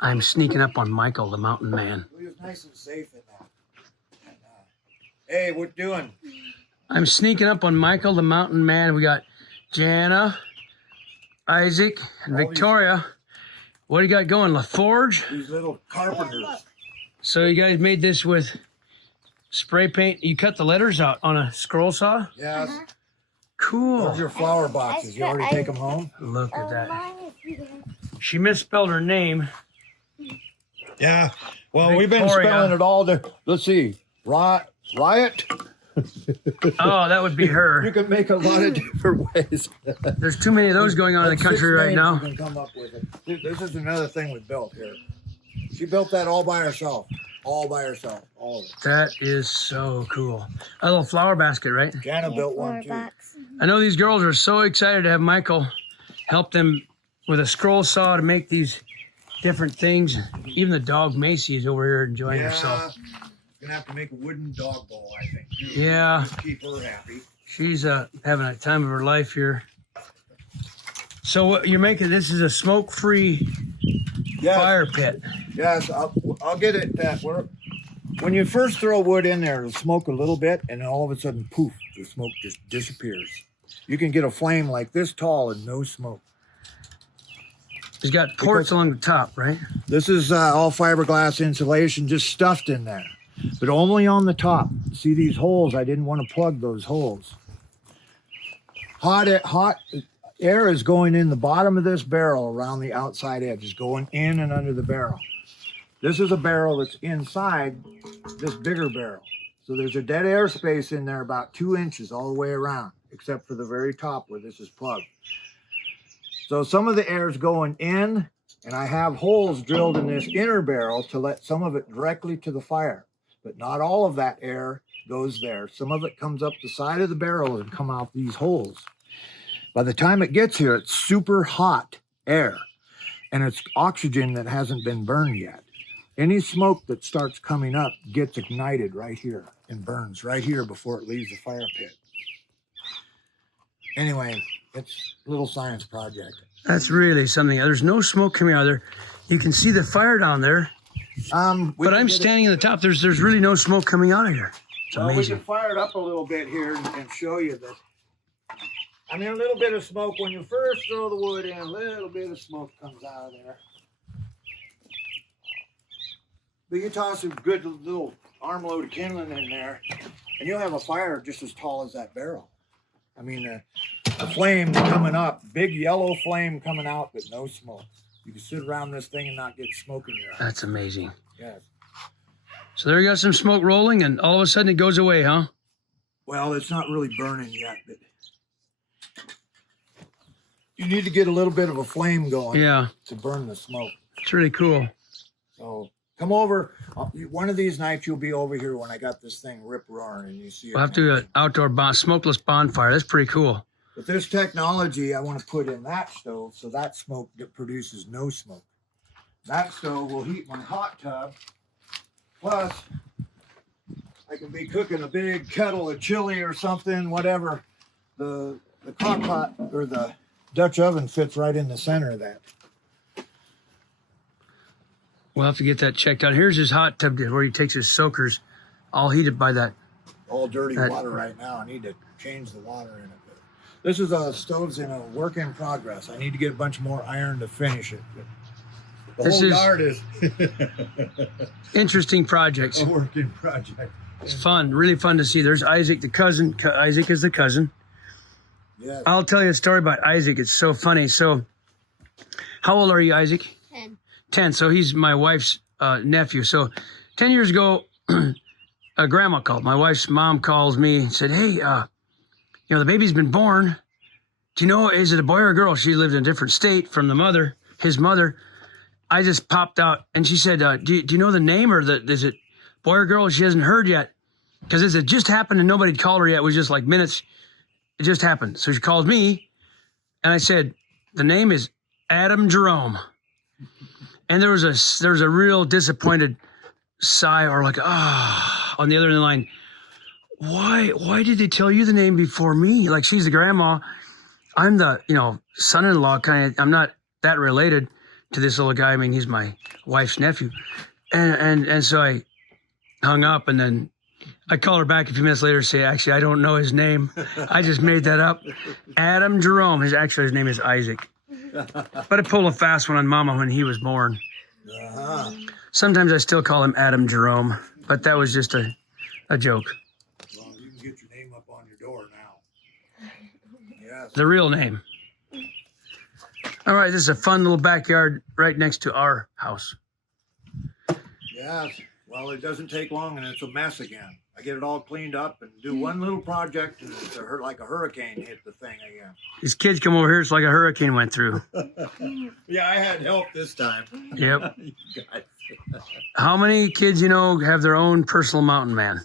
I'm sneaking up on Michael, the mountain man. He was nice and safe in that. And, hey, what you doing? I'm sneaking up on Michael, the mountain man. We got Jana, Isaac, and Victoria. What do you got going? LaForge? These little carpenters. So you guys made this with spray paint. You cut the letters out on a scroll saw? Yes. Cool. Those are your flower boxes. You already take them home? Look at that. She misspelled her name. Yeah. Well, Victoria. we've been spelling it all there. Let's see. Riot. Oh, that would be You her. can make a lot of different ways. There's too many of those going on in the country right now. You can come up with it. This is another thing we built here. She built that all by herself. All by herself. All of it. That is so cool. A little flower basket, right? Jana built one too. I know these girls are so excited to have Michael help them with a scroll saw to make these different things. Even the dog Macy is over here enjoying herself. Gonna have to make a wooden dog bowl, I think. Yeah. Just keep her happy. She's having a time of her life here. So what you're making, this is a smoke-free fire pit. Yes, I'll get it. When you first throw wood in there, it'll smoke a little bit, and then all of a sudden, poof, the smoke just disappears. You can get a flame like this tall and no smoke. It's got ports along the top, right? This is all fiberglass insulation just stuffed in there, but only on the top. See these holes? I didn't want to plug those holes. Hot air is going in the bottom of this barrel around the outside edge, is going in and under the barrel. This is a barrel that's inside this bigger barrel. So there's a dead air space in there about 2 inches all the way around, except for the very top where this is plugged. So some of the air is going in, and I have holes drilled in this inner barrel to let some of it directly to the fire. But not all of that air goes there. Some of it comes up the side of the barrel and come out these holes. By the time it gets here, it's super hot air, and it's oxygen that hasn't been burned yet. Any smoke that starts coming up gets ignited right here and burns right here before it leaves the fire pit. Anyway, it's a little science project. That's really something. There's no smoke coming out of there. You can see the fire down there. But I'm standing in the top. There's really no smoke coming out of here. It's amazing. Well, we can fire it up a little bit here and show you that. I mean, a little bit of smoke when you first throw the wood in. A little bit of smoke comes out of there. But you toss a good little armload of kindling in there, and you'll have a fire just as tall as that barrel. I mean, the flame coming up, big yellow flame coming out, but no smoke. You can sit around this thing and not get smoke in your eyes. That's amazing. Yes. So there you got some smoke rolling, and all of a sudden it goes away, huh? Well, it's not really burning yet, but you need to get a little bit of a flame going to burn the smoke. It's really cool. So come over. One of these nights you'll be over here when I got this thing rip-roaring and you see it. We'll have to do an outdoor smokeless bonfire. That's pretty cool. With this technology, I want to put in that stove so that smoke that produces no smoke. That stove will heat my hot tub. Plus, I can be cooking a big kettle of chili or something, whatever. The crock pot or the Dutch oven fits right in the center of that. We'll have to get that checked out. Here's his hot tub where he takes his soakers, all heated by that. All dirty water right now. I need to change the water in it. This is stove's in a work in progress. I need to get a bunch more iron to finish it. But the whole yard is interesting projects. A work in project. It's fun, really fun to see. There's Isaac, the cousin. Isaac is the cousin. Yes. I'll tell you a story about Isaac. It's so funny. So, how old are you, Isaac? 10. 10. So he's my wife's nephew. So 10 years ago, a grandma called. My wife's mom calls me and said, hey, the baby's been born. Do you know, is it a boy or a girl? She lived in a different state from the mother, his mother. I just popped out and she said, do you know the name or is it boy or girl? She hasn't heard yet because it just happened and nobody had called her yet. It was just like minutes. It just happened. So she calls me and I said, the name is Adam Jerome. And there was a real disappointed sigh or like, on the other end of the line. Why did they tell you the name before me? Like, she's the grandma. I'm the, son-in-law kind of, I'm not that related. to this little guy. I mean, he's my wife's nephew. And so I hung up, and then I called her back a few minutes later to say, actually, I don't know his name. I just made that up. Adam Jerome. His name is Isaac. But I pulled a fast one on Mama when he was born. Uh-huh. Sometimes I still call him Adam Jerome, but that was just a joke. Well, you can get your name up on your door now. Yes. The real name. All right, this is a fun little backyard right next to our house. Yes. Well, it doesn't take long, and it's a mess again. I get it all cleaned up and do one little project, and it's like a hurricane hit the thing again. These kids come over here, it's like a hurricane went through. Yeah, I had help this time. Yep. You guys. How many kids you know have their own personal mountain man?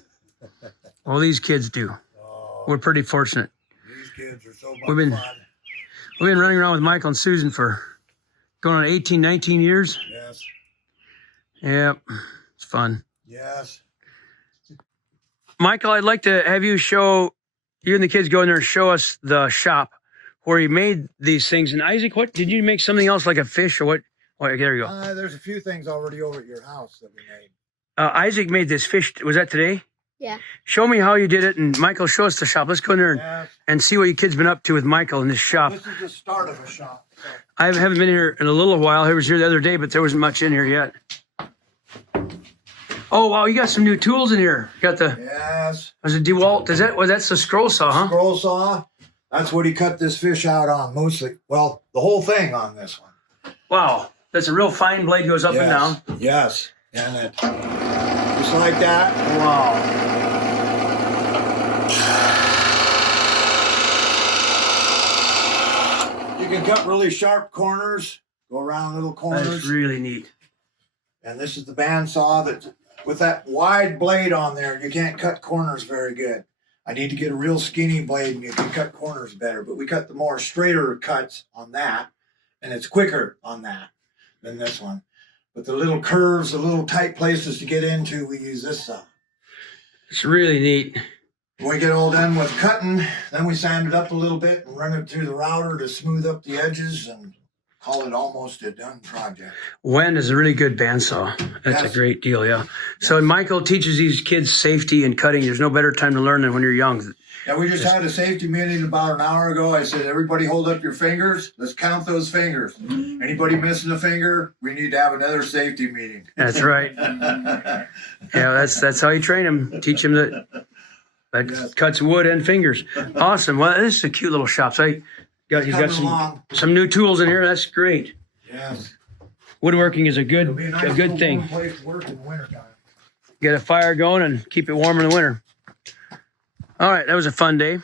Well, these kids do. Oh, We're pretty fortunate. these kids are so much We've been- fun. We've been running around with Michael and Susan for going on 18, 19 years. Yes. Yep, it's fun. Yes. Michael, I'd like to have you and the kids go in there and show us the shop where you made these things. And Isaac, what did you make? Something else like a fish or what? Oh, there you go. There's a few things already over at your house that we made. Isaac made this fish. Was that today? Yeah. Show me how you did it. And Michael, show us the shop. Let's go in there Yes. and see what you kids been up to with Michael in this shop. This is the start of a shop. So. I haven't been here in a little while. I was here the other day, but there wasn't much in here yet. Oh, wow, you got some new tools in here. You got the, Yes. was it DeWalt? That's the scroll saw, huh? Scroll saw. That's what he cut this fish out on mostly. Well, the whole thing on this one. Wow, that's a real fine blade, goes up and down. Yes. And it just like that. Wow. You can cut really sharp corners, go around little corners. That's really neat. And this is the bandsaw that, with that wide blade on there, you can't cut corners very good. I need to get a real skinny blade and you can cut corners better. But we cut the more straighter cuts on that, and it's quicker on that than this one. But the little curves, the little tight places to get into, we use this saw. It's really neat. When we get all done with cutting, then we sand it up a little bit and run it through the router to smooth up the edges and call it almost a done project. Wen is a really good bandsaw. That's Yes. a great deal, yeah. So Michael teaches these kids safety and cutting. There's no better time to learn than when you're young. Yeah, we just had a safety meeting about an hour ago. I said, everybody hold up your fingers. Let's count those fingers. Anybody missing a finger, we need to have another safety meeting. That's right. Yeah, that's how you train them. Teach them that Yes. cuts wood and fingers. Awesome. Well, this is a cute little shop. So he's got Coming along. some new tools in here. That's great. Yes. Woodworking is a It'll be a nice good little thing. warm place to work in the wintertime. Get a fire going and keep it warm in the winter. All right, that was a fun day.